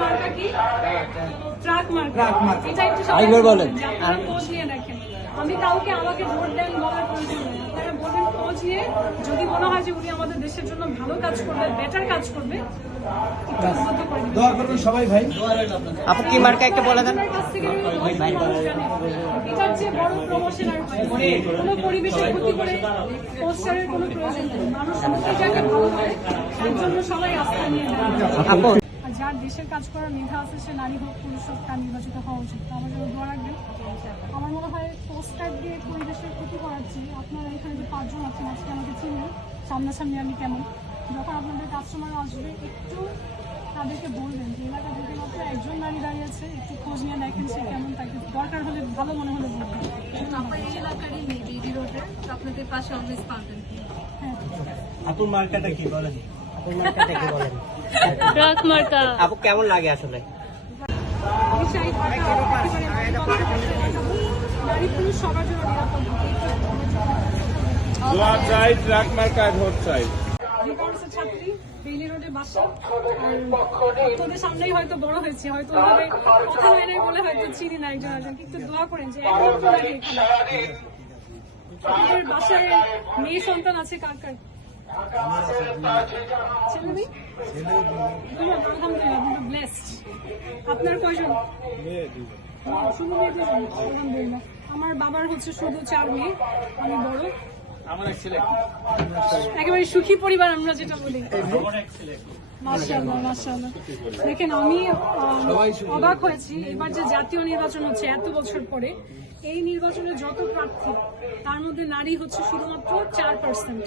মার্কা কি? ট্রাক মার্কা। এটা একটু সবাই বলেন। আপনারা খোঁজ নিয়ে দেখেন। আমি কাউকে আমাকে ভোট দেন বলার প্রয়োজন নেই। আপনারা বলেন খোঁজ নিয়ে, যদি মনে হয় যে উনি আমাদের দেশের জন্য ভালো কাজ করবে, বেটার কাজ করবে, সবাই ভাই আপু কি মার্কা একটা বলে দেন। এটার চেয়ে বড় প্রমোশন আর কোনো পরিবেশের ক্ষতি করে পোস্টারের কোনো প্রয়োজন নেই। মানুষ এটাকে ভালো করে, তার জন্য সবাই আস্থা নিয়ে নেয়। যার দেশের কাজ করার মেধা আছে, সে নারী হোক পুরুষ হোক, তার নির্বাচিত হওয়া উচিত। আমার জন্য দোয়া রাখবেন। আমার মনে হয় পোস্টার দিয়ে পরিবেশের ক্ষতি করার চেয়ে আপনারা এখানে যে 5 জন আছেন, আজকে আমাকে চিনলেন সামনাসামনি আমি কেমন, যখন আপনাদের কাস্টমার আসবে একটু তাদেরকে বলবেন যে এলাকা থেকে মাত্র একজন নারী দাঁড়িয়ে আছে, একটু খোঁজ নিয়ে দেখেন সে কেমন, তাকে দরকার হলে ভালো মনে হলে বলবেন। আপনার এই এলাকারই মেয়ে ডিডি রোডে, আপনাদের পাশে অলওয়েজ পাবেন। হ্যাঁ, আপুর মার্কাটা কি বলেন। ট্রাক মার্কা। আপু কেমন লাগে আসলে? নারী পুরুষ সবার জন্য নিরাপদ। ছাত্রী, বেইলি রোডে বাসা। তোদের সামনেই হয়তো বড় হয়েছে, হয়তো ওইভাবে কথা হয় নাই বলে হয়তো চিনি না একজন একজন, কিন্তু দোয়া করেন যে একমাত্র নারী এখানে। আপনাদের বাসায় মেয়ে সন্তান আছে কার কার? আপনার কয়জন? শুধু মেয়ে দুজন? আলহামদুলিল্লাহ। আমার বাবার হচ্ছে শুধু 4 মেয়ে, আমি বড়। একেবারে সুখী পরিবার আমরা যেটা বলি। মাশাআল্লাহ মাশাআল্লাহ। দেখেন, আমি অবাক হয়েছি এবার যে জাতীয় নির্বাচন হচ্ছে এত বছর পরে, এই নির্বাচনে যত প্রার্থী তার মধ্যে নারী হচ্ছে শুধুমাত্র 4%।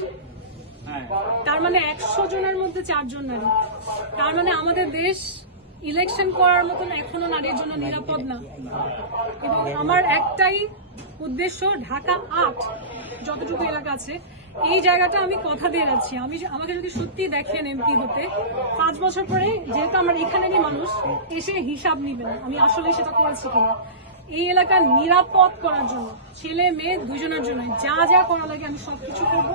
তার মানে 100 জনের মধ্যে 4 জন নারী। তার মানে আমাদের দেশ ইলেকশন করার মতন এখনো নারীর জন্য নিরাপদ না। এবং আমার একটাই উদ্দেশ্য, ঢাকা 8 যতটুকু এলাকা আছে, এই জায়গাটা আমি কথা দিয়ে যাচ্ছি। আমাকে যদি সত্যি দেখেন এমপি হতে, 5 বছর পরে, যেহেতু আমার এখানেরই মানুষ, এসে হিসাব নিবেন আমি আসলে সেটা করেছি কিনা। এই এলাকা নিরাপদ করার জন্য, ছেলে মেয়ে দুজনের জন্য যা যা করা লাগে আমি সবকিছু করবো।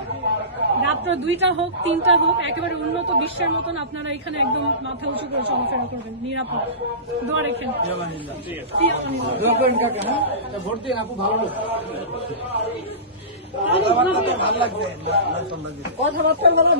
রাত্র 2টা হোক 3টা হোক, একেবারে উন্নত বিশ্বের মতন আপনারা এখানে একদম মাথা উঁচু করে চলাফেরা করবেন, নিরাপদ। দোয়া রেখেন। কথাবার্তা ভালো,